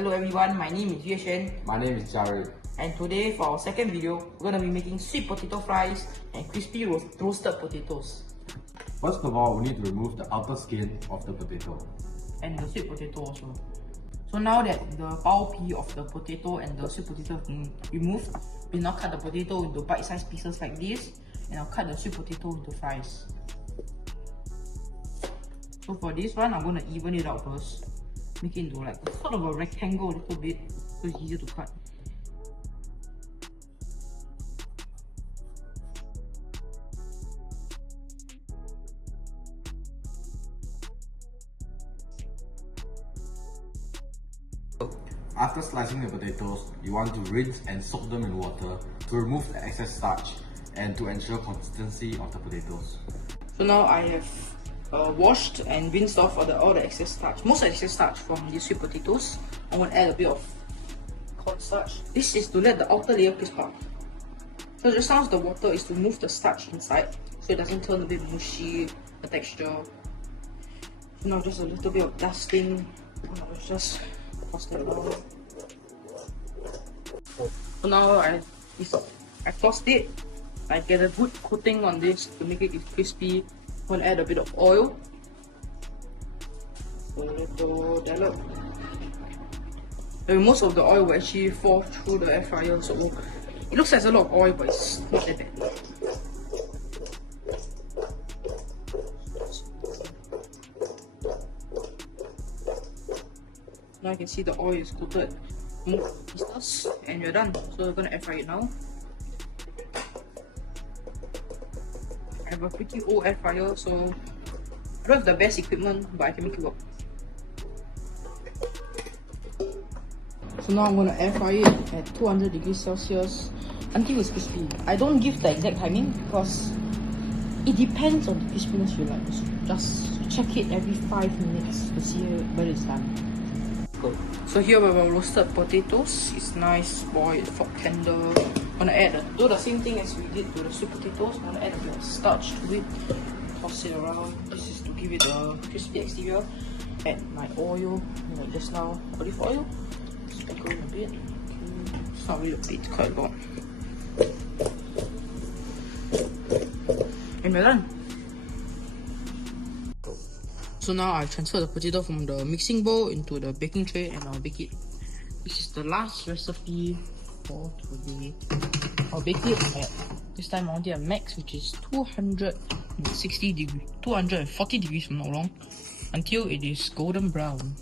Hello everyone, my name is Hwa Chong. My name is Jared. And today for our second video, we're going to be making sweet potato fries and crispy roasted potatoes. First of all, we need to remove the outer skin of the potato. And the sweet potato also. So now that the pao pea of the potato and the sweet potato have been removed, we now cut the potato into bite-sized pieces like this, and I'll cut the sweet potato into fries. So for this one, I'm going to even it out first. Make it into like sort of a rectangle a little bit, so it's easier to cut. After slicing the potatoes, you want to rinse and soak them in water to remove the excess starch and to ensure consistency of the potatoes. So now I have washed and rinsed off all the excess starch, most excess starch from these sweet potatoes. I'm going to add a bit of cornstarch. This is to let the outer layer crisp up. So just now the water is to move the starch inside so it doesn't turn a bit mushy, the texture. So now just a little bit of dusting. Let's just toss that around. So now I tossed it. I get a good coating on this to make it crispy. I'm going to add a bit of oil. So little dollop. Most of the oil will actually fall through the air fryer, so it looks like a lot of oil, but it's not that bad. Now you can see the oil is coated. And you're done. So we're gonna air fry it now. I have a pretty old air fryer, so I don't have the best equipment, but I can make it work. So now I'm gonna air fry it at 200 degrees Celsius until it's crispy. I don't give the exact timing because it depends on the crispiness you like. So just check it every 5 minutes to see whether it's done. So here are our roasted potatoes. It's nice, boiled, fork tender. I'm gonna do the same thing as we did to the sweet potatoes. I'm gonna add a bit of starch to it. Toss it around. This is to give it a crispy exterior. Add my oil, like just now, olive oil. Sprinkle in a bit. Okay. It's not really a bit, quite a lot. And we're done. So now I've transferred the potato from the mixing bowl into the baking tray and I'll bake it. This is the last recipe for today. I'll bake it at, this time I want it at max, which is 260 degrees, 240 degrees if I'm not wrong, until it is golden brown.